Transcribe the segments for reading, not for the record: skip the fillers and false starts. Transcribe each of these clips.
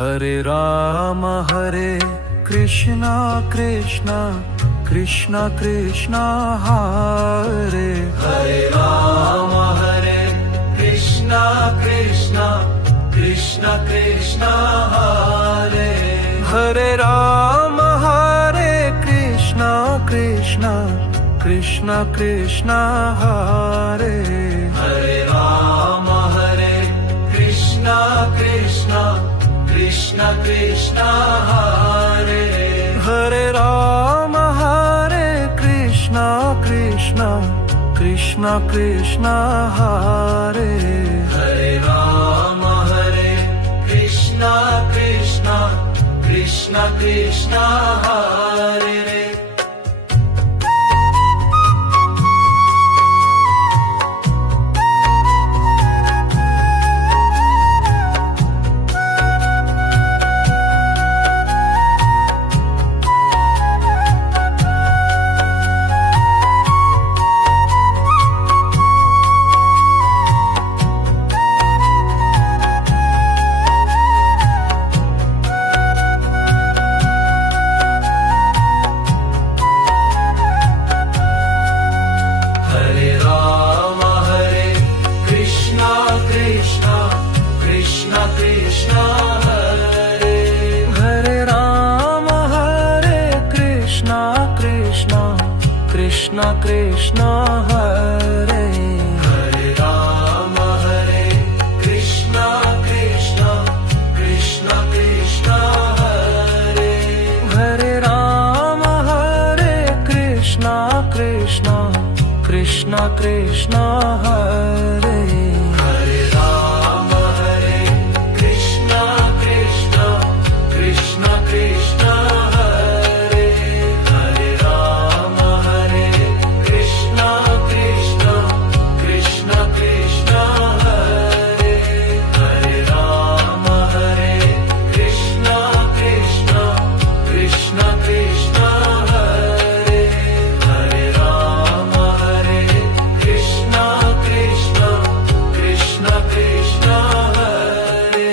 Hare Krishna Krishna Krishna Krishna Hare Hare Ram Hare Krishna Krishna Krishna Krishna Hare Hare Ram Hare Krishna Krishna Krishna Krishna Hare Hare Ram Hare Krishna Krishna Krishna Krishna Hare Hare Ram Hare Krishna Krishna Krishna Krishna Hare Hare Ram Hare Krishna Krishna Krishna Krishna Hare Krishna Krishna Hare Hare Ram Hare Krishna Krishna Krishna Krishna Hare Hare Ram Hare Krishna Krishna Krishna Krishna Hare Hare Ram Hare Krishna Krishna Krishna Krishna Hare Hare Ram Hare Krishna Krishna Krishna Krishna Hare Hare Ram Hare Krishna Krishna Krishna Krishna Hare Hare Ram Hare Krishna Krishna Krishna Krishna Hare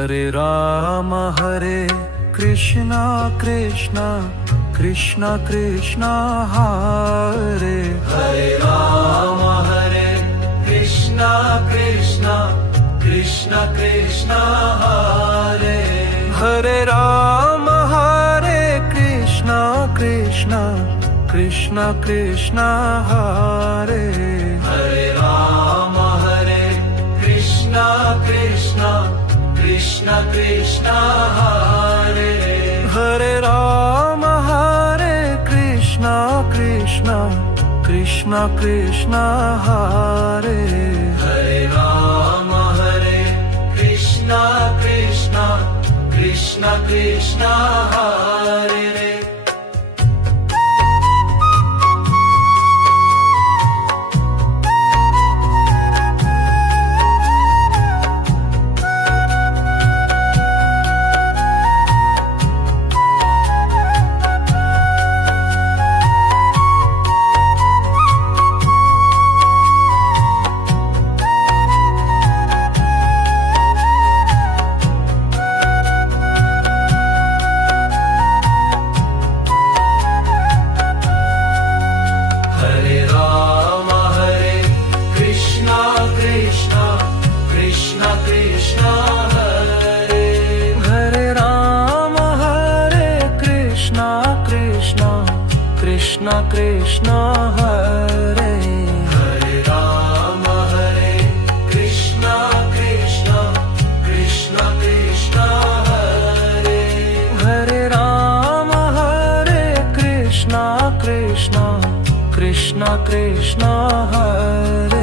Hare Ram Hare Krishna Krishna Krishna Krishna Hare Hare Ram Hare Krishna Krishna Krishna Krishna Hare Hare Ram Hare Krishna Krishna Krishna Krishna Hare Hare Ram Hare Krishna Krishna Krishna Krishna Hare Hare Ram Hare Krishna Krishna Krishna Krishna Hare Hare Ram Hare Krishna Krishna Krishna Krishna Hare Hare Ram Hare Krishna Krishna Krishna Krishna Hare Hare Ram Hare Krishna Krishna Krishna Krishna Hare Hare Ram Hare Krishna Krishna Krishna Krishna Hare Hare Ram Hare Krishna Krishna Krishna Krishna Hare